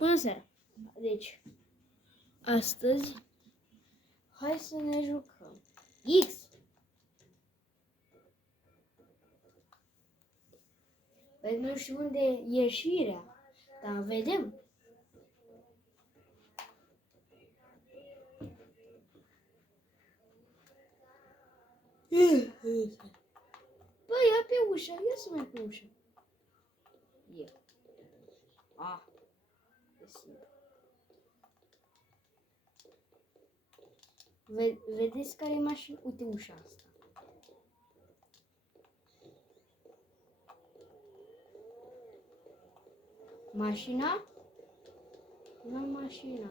Bună seara! Deci, astăzi, hai să ne jucăm. X! Păi nu știu unde e ieșirea, dar vedem. Păi, ia pe ușă, ia să mai pe ușă. Ia. Ah. Vedeți care e mașina? Uite ușa asta. Mașina? Nu mașina.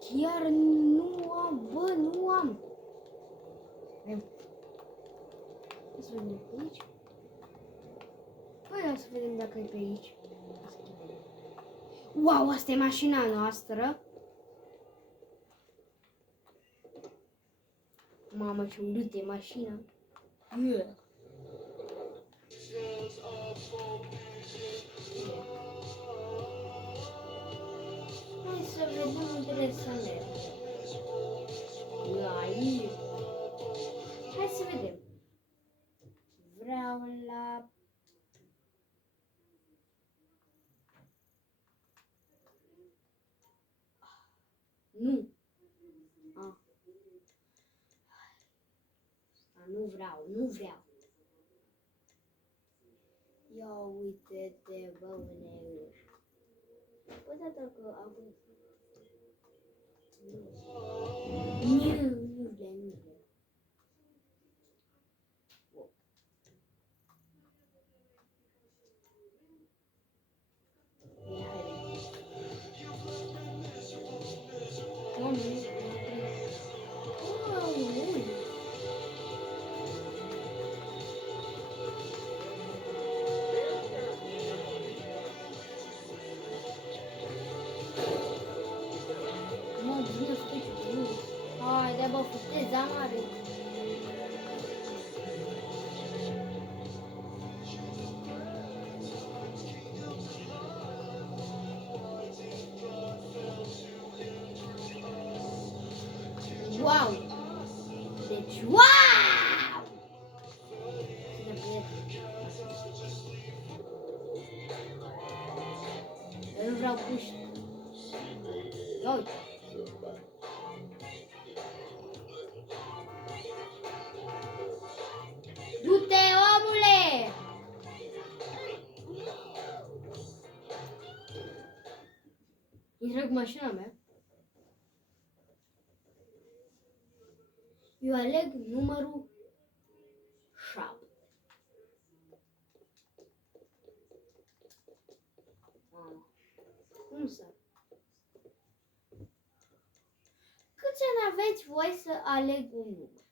Chiar nu am, bă, nu am. Hai să vedem pe aici. Păi, hai să vedem dacă e pe aici. Wow, asta e mașina noastră. Mamă, ce urâtă e mașina. Yeah. Hai să vedem unde să mergem. Aici. Hai să vedem. Vreau la... Nu. Nu vreau. Ia uite-te, bă, uneori. Bă, dar dacă acum... Nu vreau. Haide, bă, futeza mare. Wow! Deci, wow! Eu nu vreau puși. Ia uite. Du-te, omule! Intră cu mașina mea. Eu aleg numărul 7. Cum să? Câți ani aveți voi să aleg un număr?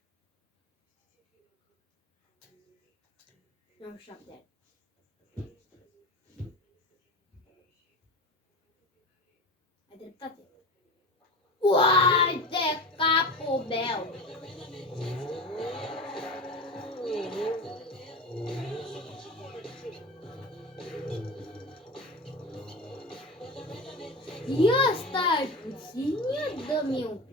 Eu am 7 ani. Ai dreptate. Uai de capul meu! Ia stai puțin, ia dă-mi un pic.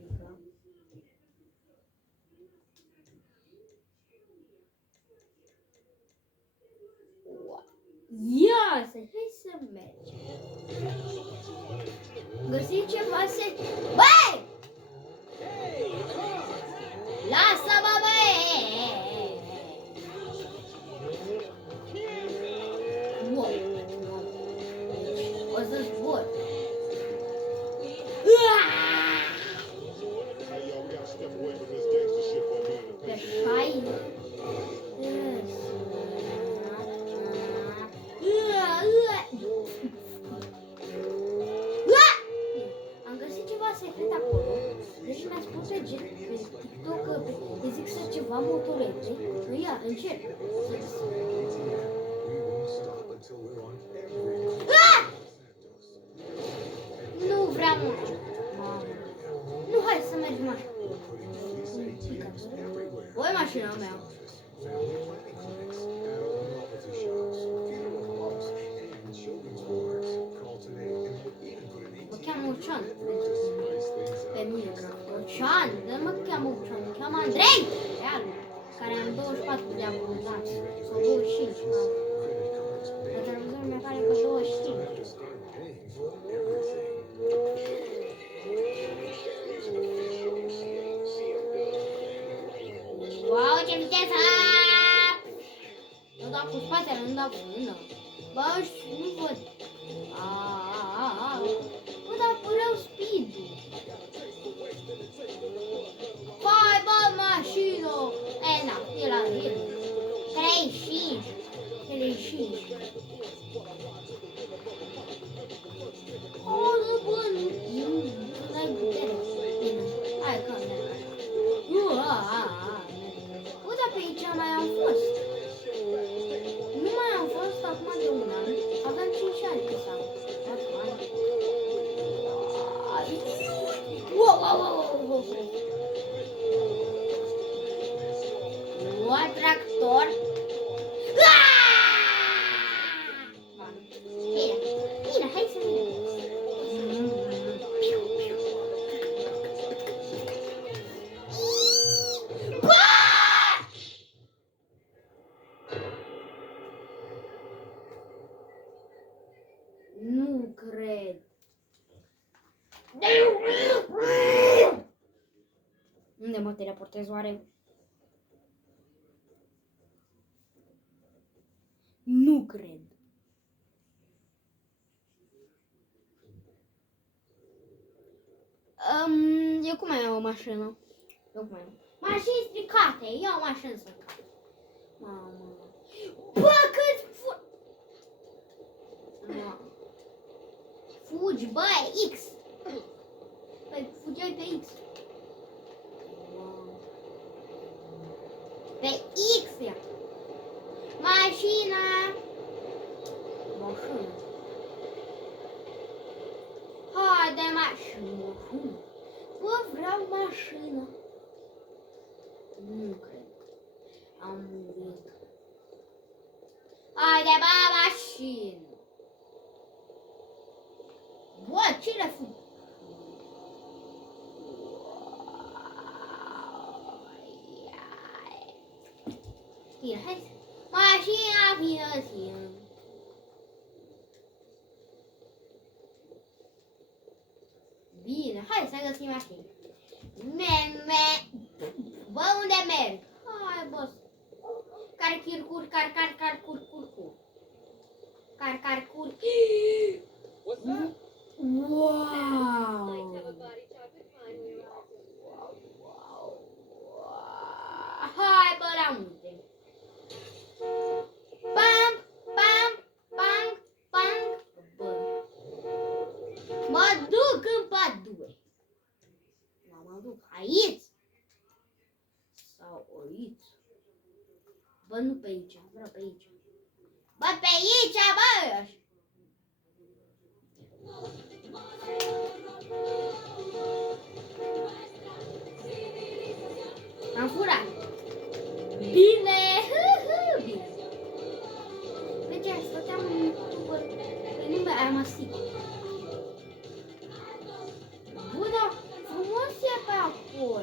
Ia să, hai să mergem. Găsiți ceva să... Băi! Lasă-mă, băi! Wow! O să zbor. Pe șaină. Am găsit ceva secret acolo. Deci mi-a spus pe TikTok că îi zic să ceva motorete. Ia, încerc. Nu vreau mult. Nu, hai să mergem așa. Voi mașina mea. 25. La televizor mi apare că 25. Wow, ce viteză! Nu dau cu spatele, nu dau cu mână. Bă, nu văd. Bă, dar păreau speed-ul. Hai, bă, mașină! Na, e la el. 35. 35. Bă, n-ai putere. Bine, hai că merg așa. Bă, dar pe aici mai am fost. Nu mai am fost acum de un an. Aveam 5 ani pe sau. 4 ani. Wow. Tractor. Bine, hai să vedem. Nu cred. Unde mă teleportez oare? Nu cred. Eu cum mai am o mașină? Mașini stricate, eu o mașină stricată. Mamă. Bă, cât fugi, bă, X. Păi fugeai pe X. Pe X, ia. Mașina. Haide, mașină. Bă, vreau mașină. Nu cred. Am murit. Haide, bă, mașină. Bă, cine fug? Bine, hai să... Mașina vieții. Bine, hai să găsim mașini. Bă, unde merg? Hai, boss. Car, curcur. Wow. Hai, bă, la munte. Bang. Bă. Mă duc în pădure. Mă duc aici. Sau aici. Bă, nu pe aici, vreau pe aici. Bă, pe aici, bă! Am furat. Bine! Bine. Pe ce stăteam în tubăr pe nume Amasic. Bă, dar frumos e pe acolo.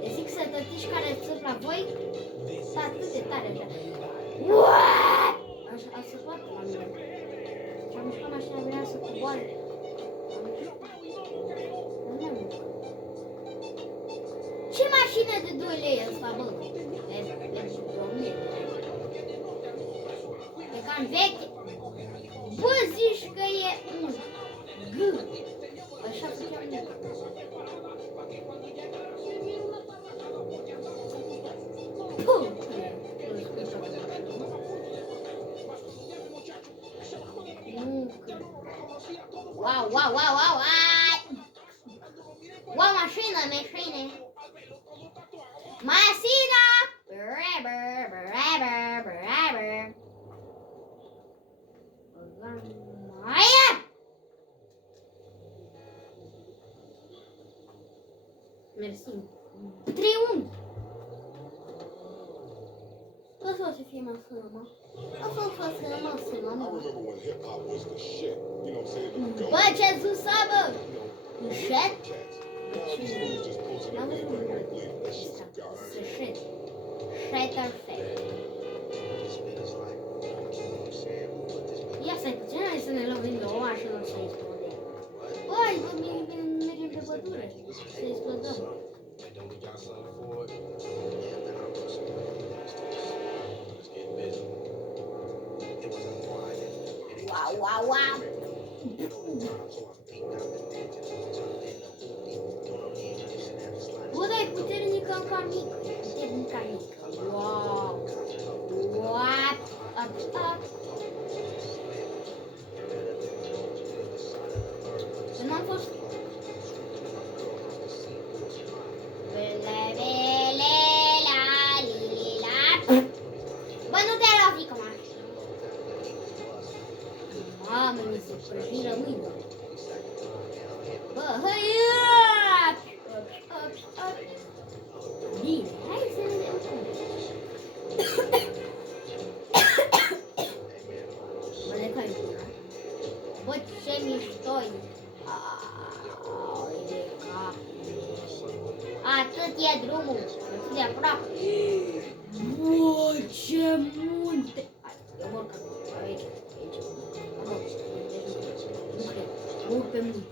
Le zic să tătiși care țâp la voi, s-a atât de tare așa. Așa se poate la mine. Și am mișcat mașina, vrea să coboare. Ce mașină de 2 lei ăsta, bă? De 2000. E cam veche. Bă, zici că e un G. Așa se cheamă. Wow. Wow, mașină. Mașina! Mersi. Triunghi. Ăsta o să fie mașină, mă. Ăsta o să fie mașină, mă. Bă, ce zusă, bă? Șet? N-am văzut șet. Șeter fet. Ia stai puțin, hai să ne lovim de o mașină să explodăm. Băi, bă, mergem pe pădure să explodăm. Wow, wow, wow! Bă, dar e puternică ca mică, e puternică mică. Wow! What? Eu n-am fost... Bă, nu te lua, fiică mea! Mamă, mi se prăjiră mâină. Bă, hai! Bine, hai să ne vedem cum. Bă, de care bună? Bă, ce mișto-i! Ai de cap! Atât e drumul, atât de aproape. Bă, ce munte! Hai, eu mă urc aici, aici. Mă urc pe munte,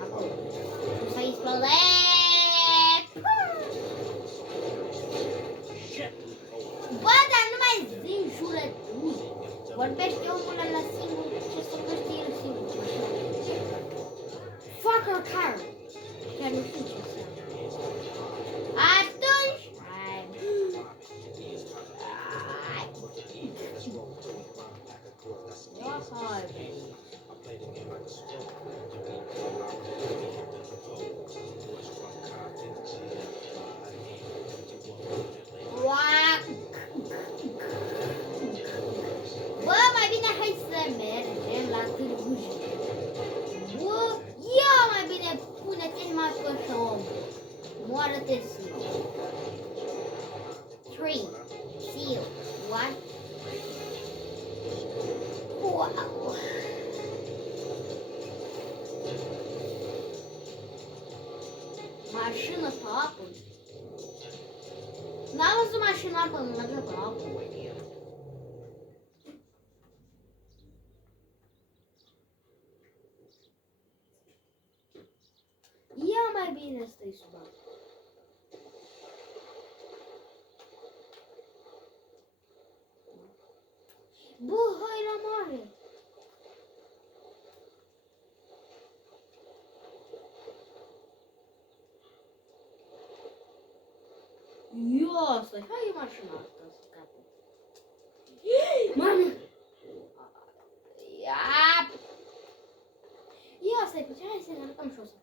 acolo. O să explodez! Bă, dar nu mai zi jurături! Vorbește omul ăla singur, ce să vorbește el singur. Fucker car! Chiar nu știu ce înseamnă. Atunci... Bă, mai bine hai să mergem la Târgu Jiu. Bă, ia mai bine pune-te în mască și om. Moară-te singur. 3, 2, 1. Wow! Mașină pe apă. N-am văzut mașina pe merge pe apă. Ia mai bine stai sub apă. Bă, hai la mare! Ia stai, hai mașina asta să scapă. Mamă! Ia stai puțin, hai să ne arătăm șosa.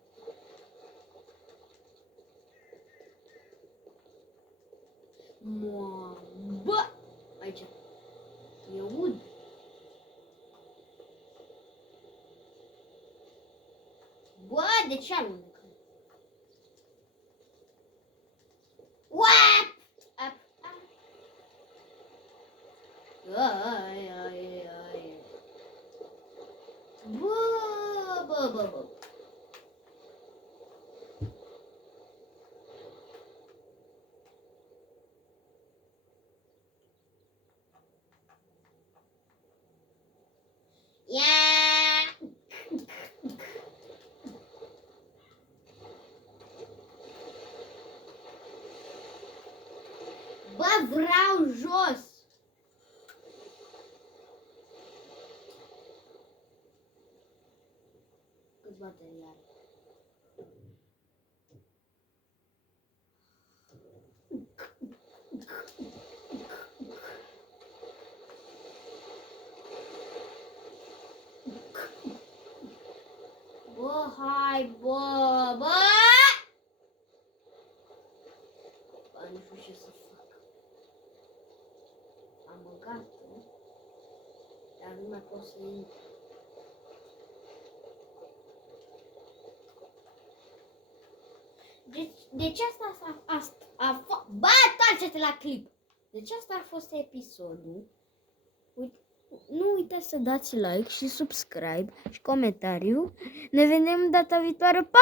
Bă! Aici. E ud. Bă, de ce alunecăm? What? Bă. Bă, vreau jos! Câți baterii are? Bă, hai, bă! Bă, nu știu ce să fac. Am băgat, dar nu mai pot să intru. Deci asta bă, întoarce-te la clip. Deci asta a fost episodul. Uite, Nu uitați să dați like și subscribe și comentariu. Ne vedem data viitoare. Pa!